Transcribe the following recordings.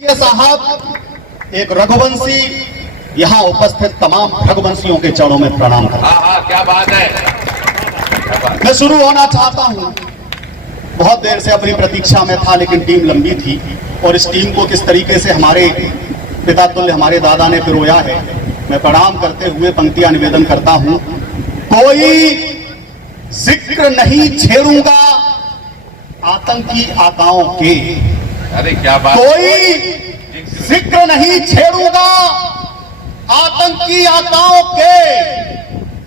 ये साहब एक रघुवंशी यहाँ उपस्थित तमाम रघुवंशियों के चरणों में प्रणाम करता हूं। हाँ, क्या बात है। मैं शुरू होना चाहता हूं। बहुत देर से अपनी प्रतीक्षा में था, लेकिन टीम लंबी थी और इस टीम को किस तरीके से हमारे पिता तुल्य हमारे दादा ने पिरोया है, मैं प्रणाम करते हुए पंक्तियां निवेदन करता हूं। कोई जिक्र नहीं छेड़ूंगा आतंकी आकाओं के। अरे क्या बात। कोई जिक्र नहीं छेड़ूंगा आतंकी आकाओं के,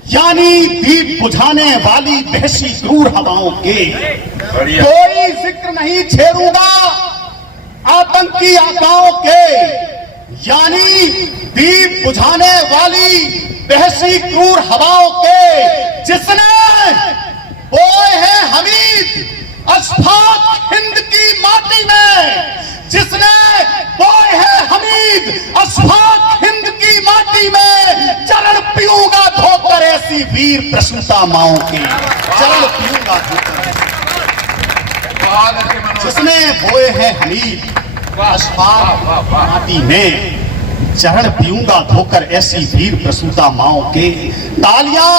यानी दीप बुझाने वाली बहसी क्रूर हवाओं के। कोई जिक्र नहीं छेड़ूंगा आतंकी आकाओं के, यानी दीप बुझाने वाली बहसी क्रूर हवाओं के। जिसने बोए हैं हमीद अशफाक हिंद की माटी में, जिसने बोए हैं हमीद अशफाक हिंद की माटी में, चरण पीऊंगा धोकर ऐसी वीर प्रसूता माओं की। चरण पीऊंगा धोकर, जिसने बोए हैं हमीद अशफाक माटी में, चरण पीऊंगा धोकर ऐसी वीर प्रसूता माओं के। तालियां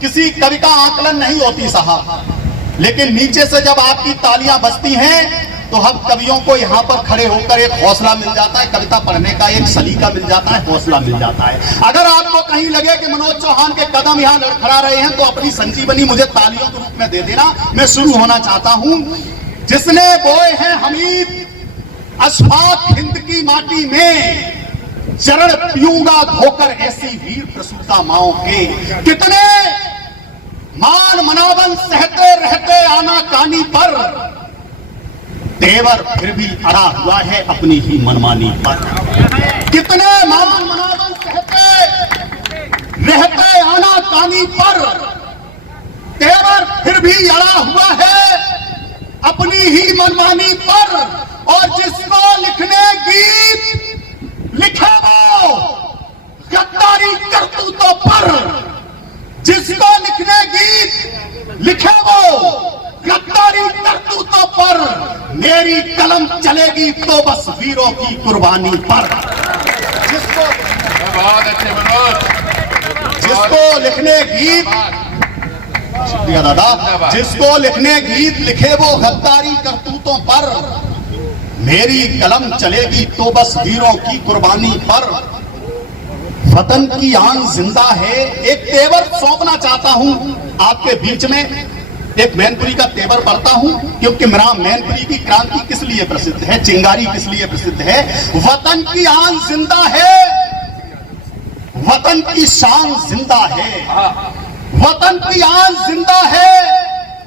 किसी कवि का आकलन नहीं होती साहब, लेकिन नीचे से जब आपकी तालियां बजती हैं तो हम कवियों को यहाँ पर खड़े होकर एक हौसला मिल जाता है, कविता पढ़ने का एक सलीका मिल जाता है, हौसला मिल जाता है। अगर आपको कहीं लगे कि मनोज चौहान के कदम यहाँ लड़खड़ा रहे हैं तो अपनी संजीवनी मुझे तालियों के रूप में दे देना। मैं शुरू होना चाहता हूं। जिसने बोए हैं हमीद अशफाक हिंद की माटी में, चरण पीऊंगा धोकर ऐसी वीर प्रसूता माओं के। कितने मान मनावन सहते रहते आना कानी पर, तेवर फिर भी अड़ा हुआ है अपनी ही मनमानी पर। कितने मान मनावन सहते रहते आना कानी पर, तेवर फिर भी अड़ा हुआ है अपनी ही मनमानी पर। और जिसको लिखने गीत लिखे वो गद्दारी करतूतों पर, जिसको लिखने गीत लिखे वो गद्दारी करतूतों पर, मेरी कलम चलेगी तो बस वीरों की कुर्बानी पर। जिसको बहुत अच्छे मनोज, जिसको लिखने गीत, शुक्रिया दादा, जिसको लिखने गीत लिखे वो गद्दारी करतूतों पर, मेरी कलम चलेगी तो बस वीरों की कुर्बानी पर। वतन की आन जिंदा है। एक तेवर सौंपना चाहता हूं आपके बीच में। एक मैनपुरी का तेवर पढ़ता हूं, क्योंकि मेरा मैनपुरी की क्रांति किस लिए प्रसिद्ध है, चिंगारी किस लिए प्रसिद्ध है। वतन की आन जिंदा है, वतन की शान जिंदा है, वतन की आन जिंदा है,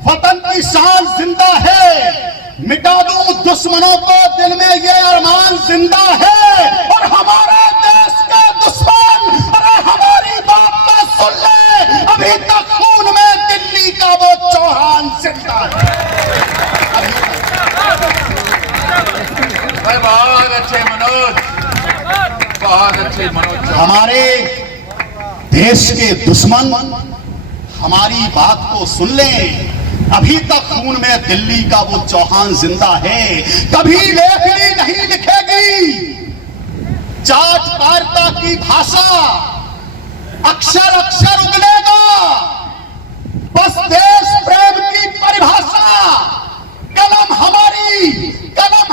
वतन की शान जिंदा है। मिटा दूं दुश्मनों को दिल में ये अरमान जिंदा है। और हमारे देश का दुश्मन, अरे हमारी बात तो सुन ले, अभी तक खून में दिल्ली का वो चौहान जिंदा है। बहुत अच्छे मनोज, बहुत अच्छे मनोज। हमारे देश के दुश्मन हमारी बात को सुन लें, अभी तक खून में दिल्ली का वो चौहान जिंदा है। कभी लेखनी नहीं लिखेगी जाट पारता की भाषा, अक्षर अक्षर उगलेगा बस देश प्रेम की परिभाषा। कलम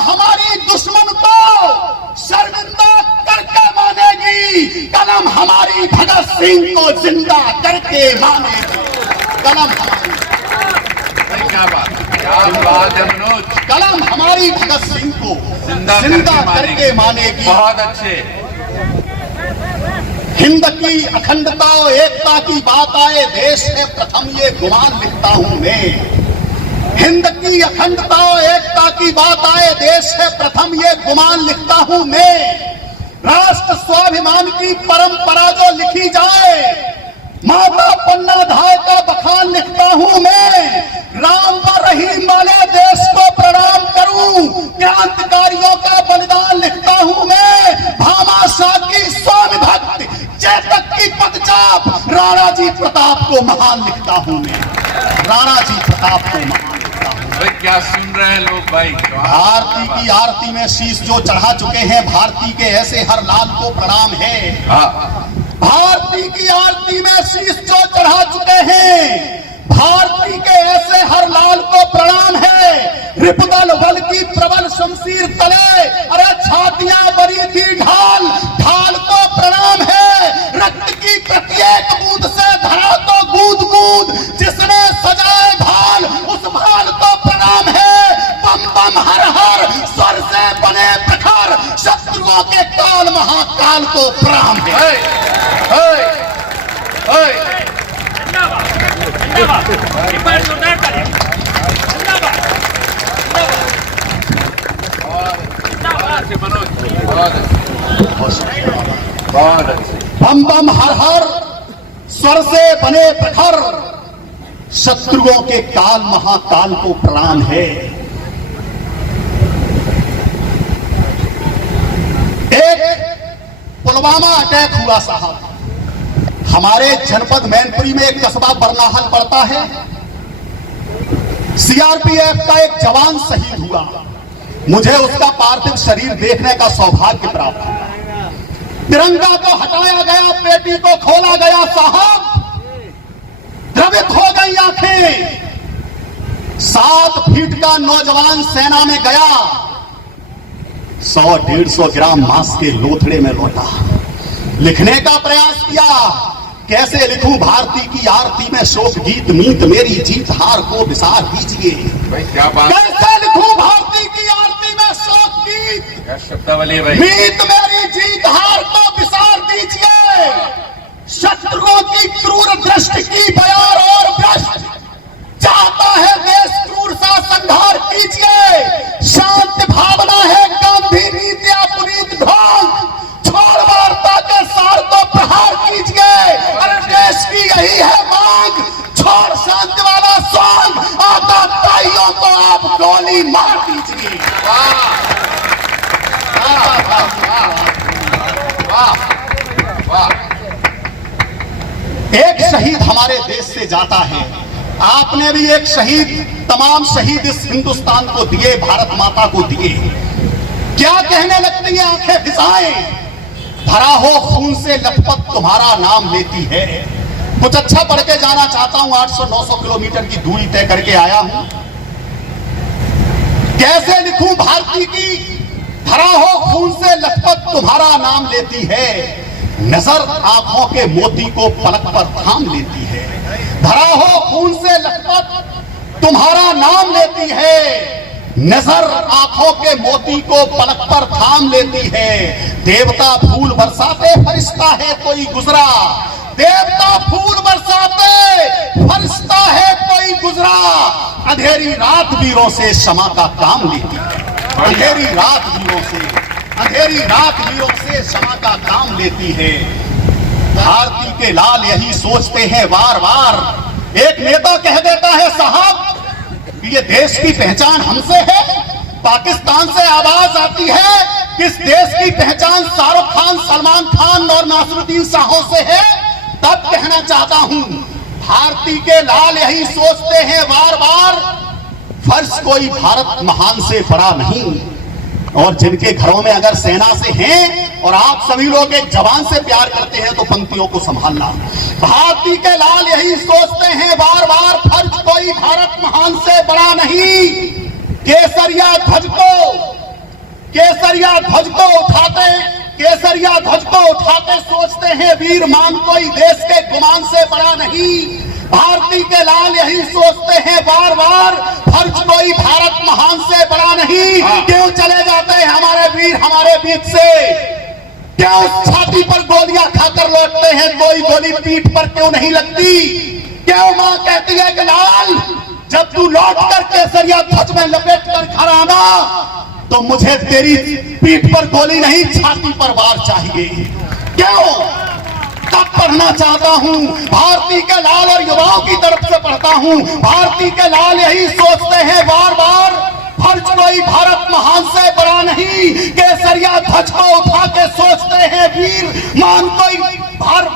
हमारी दुश्मन को शर्मिंदा करके मानेगी, कलम हमारी भगत सिंह को जिंदा करके मानेगी। कलम हमारी, क्या बात है मनोज। कलम हमारी भगत सिंह को जिंदा करके मानेगी। बहुत अच्छे। हिंद की अखंडता और एकता की बात आए देश में प्रथम ये गुमान लिखता हूं मैं। हिंद की अखंडता और एकता की बात आए देश है प्रथम ये गुमान लिखता हूं मैं। राष्ट्र स्वाभिमान की परंपरा जो लिखी जाए, माता पन्ना धाय का बखान लिखता हूं मैं। राम व रहीम वाले देश को प्रणाम करूं, क्रांतिकारियों का बलिदान लिखता हूं मैं। भामाशाह की स्वामी भक्त, चेतक की पदचाप, राणा जी प्रताप को महान लिखता हूं मैं। राणा जी प्रताप को महान लिखता हूं। क्या सुन रहे हैं लोग भाई? भारती की आरती में शीश जो चढ़ा चुके हैं, भारती के ऐसे हर लाल को प्रणाम है। भारती की आरती में शीश जो चढ़ा चुके हैं, भारती के ऐसे हर लाल को प्रणाम है। रिपुदल बल की प्रबल शमशीर तले, अरे छातियां बरी थी ढाल, ढाल को प्रणाम है। रक्त की प्रत्येक बूंद से धरा तो गूंद गूंद, जिसने सजाए भाल उस भाल को प्रणाम है। बम बम हर हर स्वर से बने प्रखर, शत्रुओं के काल महाकाल को प्रणाम है। बम बम हर हर स्वर से बने प्रखर, शत्रुओं के काल महाकाल को प्रणाम है। एक पुलवामा अटैक हुआ साहब, हमारे जनपद मैनपुरी में एक कस्बा बरनाहल पड़ता है। सीआरपीएफ का एक जवान शहीद हुआ। मुझे उसका पार्थिव शरीर देखने का सौभाग्य प्राप्त हुआ। तिरंगा को हटाया गया, पेटी को खोला गया साहब, द्रवित हो गई आंखें। 7 फीट का नौजवान सेना में गया, 100-150 ग्राम मांस के लोथड़े में लौटा। लिखने का प्रयास किया, कैसे लिखूं भारती की आरती में शोक गीत, मीत मेरी जीत हार को विसार दीजिए। क्या बात, कैसे लिखूं भारती की आरती में शोक गीत, क्या शब्दावली है भाई? मीत मेरी जीत हार को विसार दीजिए। शत्रुओं की क्रूर दृष्टि की बयार और भ्रष्ट, चाहता है देश क्रूर सा संहार कीजिए। शांत भावना है गांधी नीतियां पुनीत ढोंग, छोड़ वार्ता के सार को प्रहार कीजिए। अरे देश की यही है मांग, छोड़ शांति वाला सॉन्ग, आतंकवादियों को आप गोली मार दीजिए। एक शहीद हमारे देश से जाता है, आपने भी एक शहीद, तमाम शहीद इस हिंदुस्तान को दिए, भारत माता को दिए। क्या कहने लगती है आंखें फिसाएं, भरा हो खून से लथपथ तुम्हारा नाम लेती है। कुछ अच्छा पढ़ के जाना चाहता हूं, 800-900 किलोमीटर की दूरी तय करके आया हूं। कैसे लिखूं भारती की, भरा हो खून से लथपथ तुम्हारा नाम लेती है। नजर आंखों के मोती को पलक पर थाम लेती है। भरा हो खून से लथपथ तुम्हारा नाम लेती है। नजर आंखों के मोती को पलक पर थाम लेती है। देवता फूल बरसाते, फरिश्ता है कोई गुजरा। देवता फूल बरसाते, फरिश्ता है कोई गुजरा। अंधेरी रात वीरों से क्षमा का काम लेती है। अंधेरी रात वीरों से, अंधेरी रात वीरों से क्षमा का काम लेती है। भारती के लाल यही सोचते हैं बार बार। एक नेता कह देता है साहब, ये देश की पहचान हमसे है। पाकिस्तान से आवाज आती है किस देश की पहचान शाहरुख खान, सलमान खान और नासिरुद्दीन शाहों से है। तब कहना चाहता हूं, भारती के लाल यही सोचते हैं बार बार, फर्ज कोई भारत महान से बड़ा नहीं। और जिनके घरों में अगर सेना से हैं और आप सभी लोग एक जवान से प्यार करते हैं तो पंक्तियों को संभालना। भारती के लाल यही सोचते हैं बार बार, फर्ज कोई भारत महान से बड़ा नहीं। केसरिया ध्वज को उठाते, केसरिया ध्वज को उठाते सोचते हैं वीर मान कोई देश के गुमान से बड़ा नहीं। भारती के लाल यही सोचते हैं बार बार, फर्ज कोई भारत महान से बड़ा नहीं। क्यों चले जाते हैं हमारे वीर हमारे बीच से? क्यों छाती पर गोलियां खाकर लौटते हैं? कोई गोली पीठ पर क्यों नहीं लगती? क्यों मां कहती है कि लाल जब तू लौट कर केसरिया ध्वज में लपेट कर घर आना तो मुझे तेरी पीठ पर गोली नहीं, छाती पर वार चाहिए। क्यों? तब पढ़ना चाहता हूं, भारती के लाल और युवाओं की तरफ से पढ़ता हूं। भारती के लाल यही सोचते हैं बार बार, फर्ज कोई भारत महान से बड़ा नहीं। केसरिया ध्वज को उठा के सोचते हैं वीर मान कोई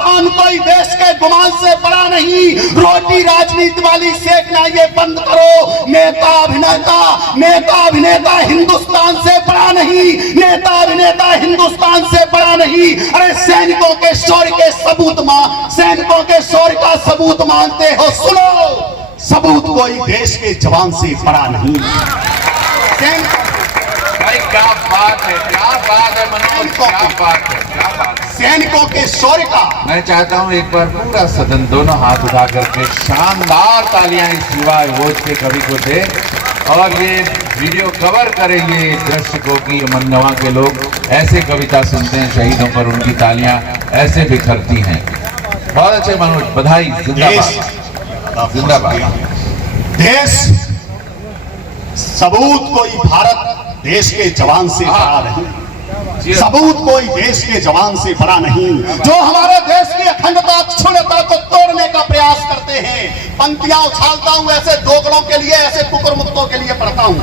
खान कोई देश के गुमान से बड़ा नहीं। रोटी राजनीति वाली सेकना ये बंद करो। नेता अभिनेता हिंदुस्तान से बड़ा नहीं। नेता अभिनेता हिंदुस्तान से बड़ा नहीं। अरे सैनिकों के शौर्य के सैनिकों के शौर्य का सबूत मांगते हो, सुनो। सबूत कोई देश के जवान से बड़ा नहीं। भाई क्या बात है, क्या बात है मनोज, क्या बात है, क्या बात है। सैनिकों के शौर्य का मैं चाहता हूं एक बार पूरा सदन दोनों हाथ उठा करके शानदार तालियां इस युवा भोज के कवि को दे और ये वीडियो कवर करे ये दर्शकों की। मनवा के लोग ऐसे कविता सुनते हैं शहीदों पर, उनकी तालियां ऐसे बिखरती हैं। बहुत अच्छे मनोज, बधाई, जिंदाबाद जिंदाबाद। देश सबूत कोई भारत देश के जवान से बड़ा नहीं। सबूत कोई देश के जवान से बड़ा नहीं। जो हमारे देश की अखंडता अक्षुण्णता को तोड़ने का प्रयास करते हैं। पंक्तियां उछालता हूं ऐसे दोगलों के लिए, ऐसे कुकुरमुक्तों के लिए पढ़ता हूं।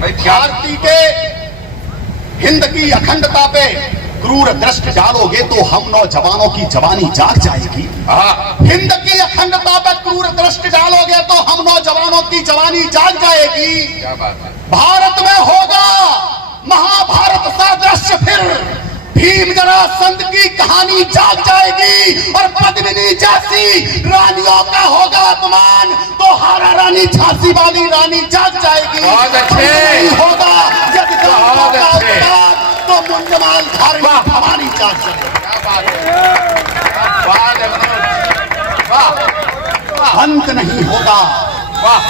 भारती के हिंद की अखंडता पे क्रूर दृष्टि डालोगे तो हम नौजवानों की जवानी जाग जाएगी। हिंद की अखंडता पे क्रूर दृष्टि डालोगे तो हम नौजवानों की जवानी जाग जाएगी। क्या बात है। भारत में होगा महाभारत सा दृश्य, फिर भीम जरासंध की कहानी जाग जाएगी और पद्मिनी जैसी रानियों का होगा अपमान तो हारा रानी झांसी वाली रानी जाग जाएगी। बहुत अच्छे। होगा यदि बहुत अच्छे। तो मुंडमाल धारणी भवानी जाग जाएगी। क्या बात है, क्या बात है मनोज, वाह। अंत नहीं होगा। वाह,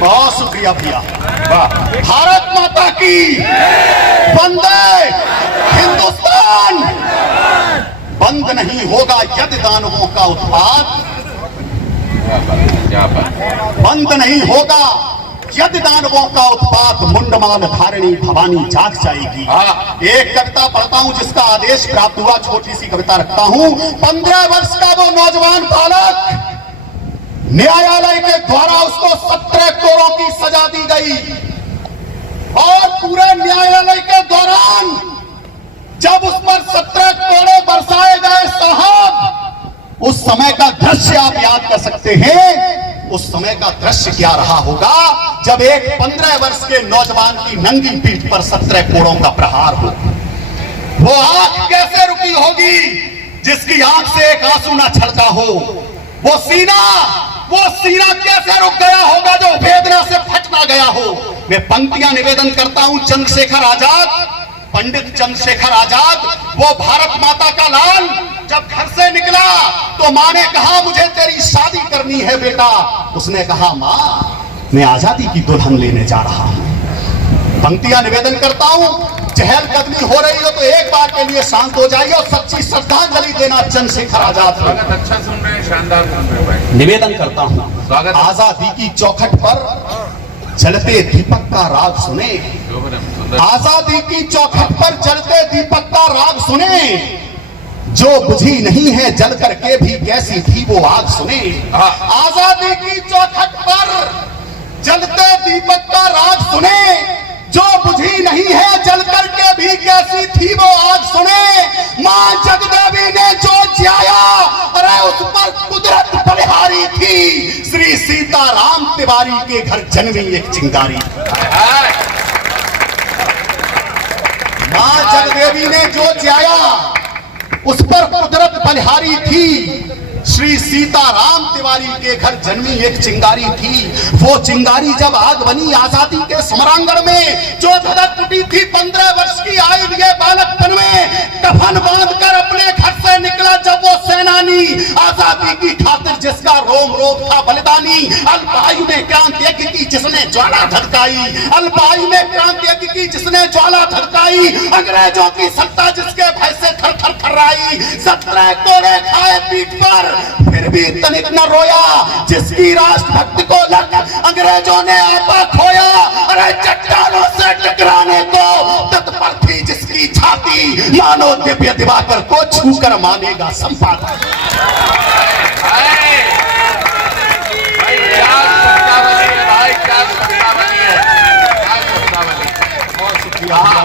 बहुत शुक्रिया भैया। वाह। भारत माता की वंदे हिंदुस्तान। बंद नहीं होगा यदि दानवों का उत्पात। क्या बात। बंद नहीं होगा यदि दानवों का उत्पात। मुंडमाल धारिणी भवानी जाग जाएगी। एक कविता पढ़ता हूं जिसका आदेश प्राप्त हुआ, छोटी सी कविता रखता हूं। 15 वर्ष का वो नौजवान बालक, न्यायालय के द्वारा उसको 17 करोड़ों की सजा दी गई और पूरे न्यायालय के दौरान जब उस पर 17 कोड़े बरसाए गए साहब, उस समय का दृश्य आप याद कर सकते हैं। उस समय का दृश्य क्या रहा होगा जब एक 15 वर्ष के नौजवान की नंगी पीठ पर 17 कोड़ों का प्रहार हो। वो आंख कैसे रुकी होगी जिसकी आंख से एक आंसू ना छलका हो। वो सीना कैसे रुक गया होगा जो वेदना से फट ना गया हो। मैं पंक्तियां निवेदन करता हूं। चंद्रशेखर आजाद, पंडित चंद्रशेखर आजाद, वो भारत माता का लाल जब घर से निकला तो मां ने कहा मुझे तेरी शादी करनी है बेटा। उसने कहा मां मैं आजादी की दुल्हन लेने जा रहा हूं। पंक्तियां निवेदन करता हूं। चहलकदमी हो रही हो तो एक बार के लिए शांत हो जाइए और सच्ची श्रद्धांजलि देना चंद्रशेखर आजाद को। अच्छा सुन रहे हैं, शानदार सुन रहे हैं भाई। निवेदन करता हूं। आजादी की चौखट पर जलते दीपक का राग सुने। आजादी की चौखट पर जलते दीपक का राग सुने। जो बुझी नहीं है जल करके भी कैसी थी वो आग सुने। आजादी की चौखट पर जलते दीपक का राग सुने। जो बुझी नहीं है जल करके भी कैसी थी वो आग सुने। मां जगदेवी ने जो जियाया अरे उस पर कुदरत बलिहारी थी। श्री सीताराम तिवारी के घर जन्मी एक चिंगारी। मां जगदेवी ने जो जियाया उस पर कुदरत बलिहारी थी। श्री सीताराम तिवारी के घर जन्मी एक चिंगारी थी। वो चिंगारी जब आग बनी आजादी के समरांगण में, जो धड़क उठी थी 15 वर्ष की आयु लिए बालकपन में, कफन बांधकर अपने घर से निकला जब वो सेनानी, आजादी की खातिर जिसका रोम रोम था बलिदानी। अल्पायु में क्रांति यज्ञ की जिसने ज्वाला धधकाई, अल्पायु में क्रांति यज्ञ की जिसने ज्वाला धधकाई। अंग्रेजों की सत्ता जिसके भय से थर थर थर्राई। 17 कोड़े खाए पीठ पर फिर भी तनिक न रोया। जिसकी राष्ट्रभक्ति को लग अंग्रेजों ने आपा खोया। अरे चट्टानों से टकराने को तत्पर थी जिसकी छाती, मानो दिव्य दिवाकर को छूकर मानेगा संपादन।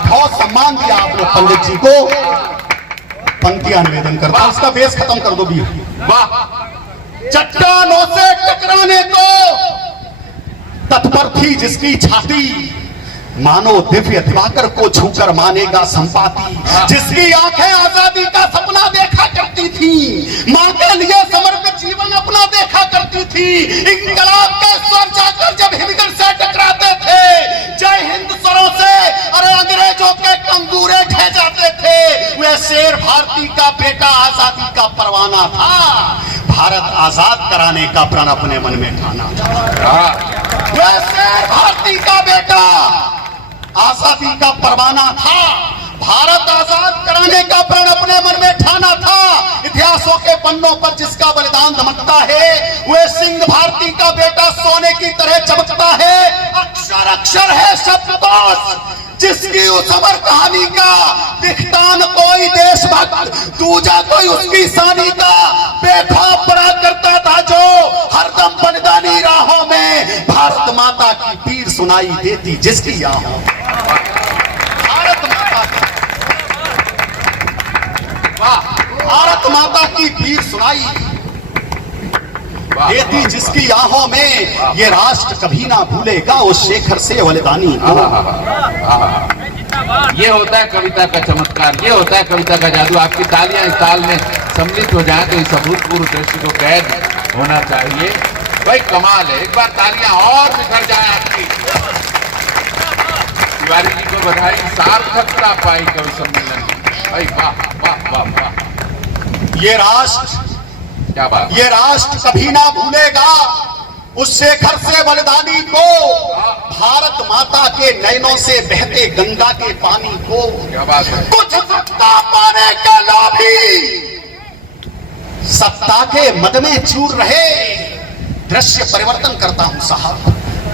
बहुत सम्मान दिया आपने पंडित जी को। पंक्तियां निवेदन करता हूं, उसका बेस खत्म कर दो भी। वाह, चट्टानों से टकराने को तत्पर थी जिसकी छाती, मानो दिव्य दिवाकर को छूकर मानेगा संपाति। जिसकी आंखें आजादी का सपना देखा करती थी, मां के लिए समर्पित जीवन अपना देखा करती थी। इंकलाब के स्वर जाकर जब हिमगर से टकराते थे, जय हिंद स्वरों से अरे अंग्रेजों के कंगूरे ढह जाते थे। वह शेर भारती का बेटा आजादी का परवाना था, भारत आजाद कराने का प्रण अपने मन में ठाना था। वह शेर भारती का बेटा आजादी का परवाना था, भारत आजाद कराने का प्रण अपने मन में ठाना था। इतिहासों के पन्नों पर जिसका बलिदान धमकता है, वह सिंह भारती का बेटा सोने की तरह चमकता है। अक्षर अक्षर है शब्दकोश जिसकी उस अमर कहानी का, दिखता न कोई देशभक्त दूजा कोई उसकी सानी का। बेखौफ पड़ा करता था जो हरदम बलिदानी राहों में, भारत माता की पीर सुनाई देती जिसकी आहों। भारत माता की, भारत माता की पीर सुनाई देती जिसकी आहों में, ये राष्ट्र कभी ना भूलेगा उस शेखर से बलिदानी को। ये होता है कविता का चमत्कार, ये होता है कविता का जादू। आपकी तालियां इस ताल में सम्मिलित हो जाए तो इस अभूतपूर्व दृश्य को कैद होना चाहिए। भाई कमाल है, एक बार तालियां और बिखर जाए आपकी। तिवारी जी को बधाई, सार्थकता पाई कवि सम्मेलन में। भाई वाह वाह वाह वाह, ये राष्ट्र, क्या बात, ये राष्ट्र कभी ना भूलेगा उस शेखर से बलिदानी को, भारत माता के नयनों से बहते गंगा के पानी को। क्या बात है। कुछ सत्ता पाने के लोभी सत्ता के मद में चूर रहे, दृश्य परिवर्तन करता हूं साहब।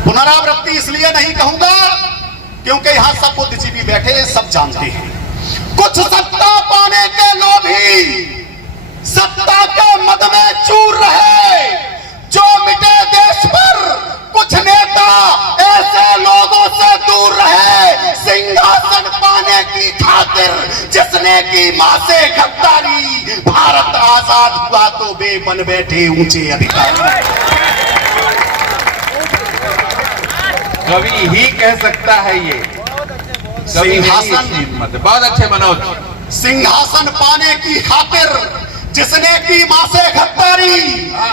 पुनरावृत्ति इसलिए नहीं कहूंगा क्योंकि यहां सब बुद्धिजीवी बैठे हैं, सब जानते हैं। कुछ सत्ता पाने के लोभी सत्ता के मद में चूर रहे, जो मिटे देश पर कुछ नेता ऐसे लोगों से दूर रहे। सिंहासन पाने की खातिर जिसने की मां से गद्दारी, भारत आजाद हुआ तो वे बन बैठे ऊंचे अधिकारी। कवि ही कह सकता है ये, सिंहासन, हिम्मत। बहुत अच्छे मनोज। सिंहासन पाने की खातिर जिसने की मां से गद्दारी,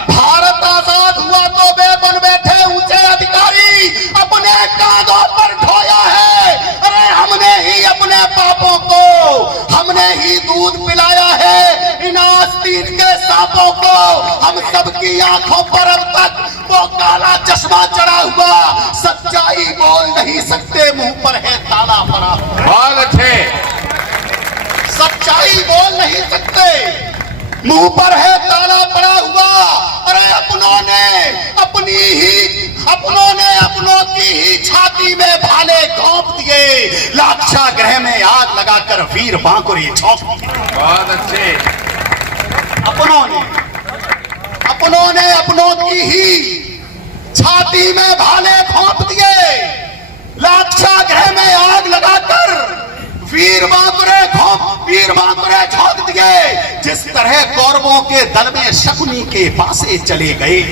भारत आजाद हुआ तो वे बन बैठे ऊंचे अधिकारी। अपने कांधों पर ढोया है, अरे हमने ही अपने पापों को, हमने ही दूध पिलाया है इन आस्तीन के सांपों को। हम सबकी आंखों पर अब तक वो काला चश्मा चढ़ा हुआ, सच्चाई बोल नहीं सकते, मुंह पर है ताला पड़ा। बहुत अच्छे। सच्चाई बोल नहीं सकते, मुंह पर है ताला पड़ा हुआ। अरे अपनों ने अपनों की ही छाती में भाले घोंप दिए, लाक्षागृह में आग लगाकर वीर बांकुरे झोंक दिए। बहुत अच्छे। अपनों ने अपनों की ही छाती में भाले घोंप दिए, लाक्षागृह में आग लगाकर वीर बांकुरे झोंक दिए। जिस तरह कौरवों के दल में शकुनी के पासे चले गए।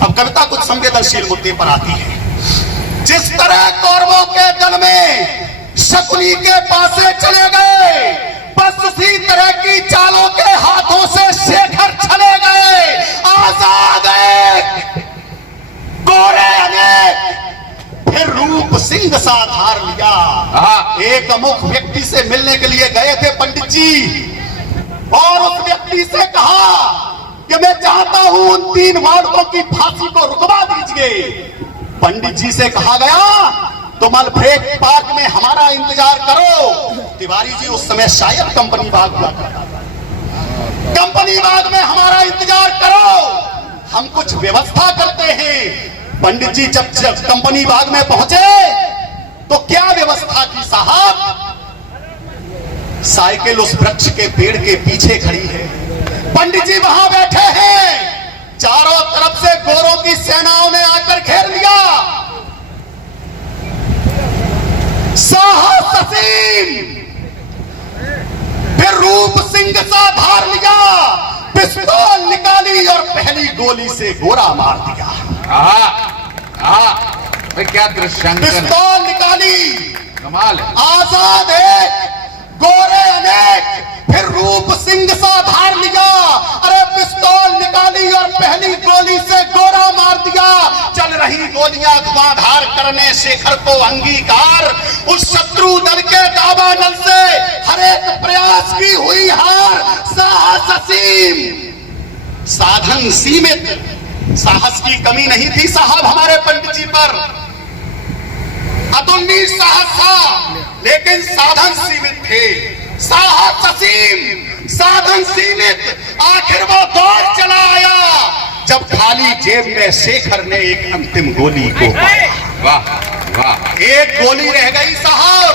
अब कविता कुछ संवेदनशील मुद्दे पर आती है। जिस तरह कौरवों के दल में शकुनी के पासे चले गए, बस उसी तरह की चालों के हाथों से शेखर चले गए। आजाद एक, गोरे अनेक, फिर रूप सिंह सा धार लिया। एक अमुख व्यक्ति से मिलने के लिए गए थे पंडित जी, और उस व्यक्ति से कहा कि मैं चाहता हूं उन 3 वार्डों की फांसी को रुकवा दीजिए। पंडित जी से कहा गया तुम अल्फ्रेड पार्क में हमारा इंतजार करो। तिवारी जी उस समय शायद कंपनी बाग हुआ करता था। कंपनी बाग में हमारा इंतजार करो, हम कुछ व्यवस्था करते हैं। पंडित जी जब कंपनी बाग में पहुंचे तो क्या व्यवस्था की साहब? साइकिल उस वृक्ष के पेड़ के पीछे खड़ी है, पंडित जी वहां बैठे हैं, चारों तरफ से गोरों की सेनाओं ने आकर घेर लिया। साहस असीम, फिर रूप सिंह सा से गोरा मार दिया। भाई क्या दृश्यांकन है, पिस्तौल निकाली, कमाल है। आजाद एक, गोरे अनेक, फिर रूप सिंह सा धार लिया। अरे पिस्तौल निकाली और पहली गोली से गोरा मार दिया। चल रही गोलियां धुआंधार करने शेखर को अंगीकार। उस शत्रु दल के दावानल से हर एक प्रयास की हुई हार। साहस असीम, साधन सीमित। साहस की कमी नहीं थी साहब हमारे पंडित जी पर, अतुलनीय साहस था, लेकिन साधन सीमित थे। साहस असीम, साधन सीमित। आखिर वो दौर चला आया जब खाली जेब में शेखर ने एक अंतिम गोली को पाया। वाह वाह, एक गोली रह गई साहब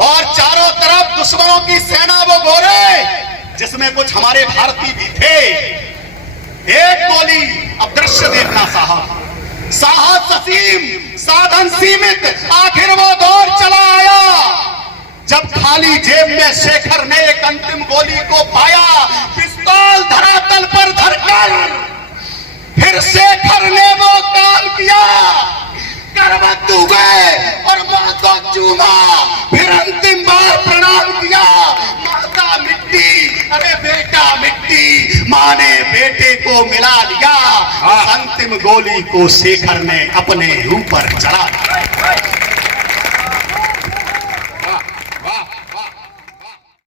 और चारों तरफ दुश्मनों की सेना वो गोरे, जिसमें कुछ हमारे भारतीय भी थे। एक गोली, अब दृश्य देखना साहब। साहस असीम, साधन सीमित। आखिर वो दौर चला आया जब खाली जेब में शेखर ने एक अंतिम गोली को पाया। पिस्तौल धरातल पर धरकर फिर शेखर ने वो काम किया। करवट गए और मां को चूमा, फिर अंतिम बार प्रणाम किया। माता मिट्टी, अरे बेटा मिट्टी, मां ने बेटे को मिला लिया। उस अंतिम गोली को शेखर ने अपने ऊपर चला दिया।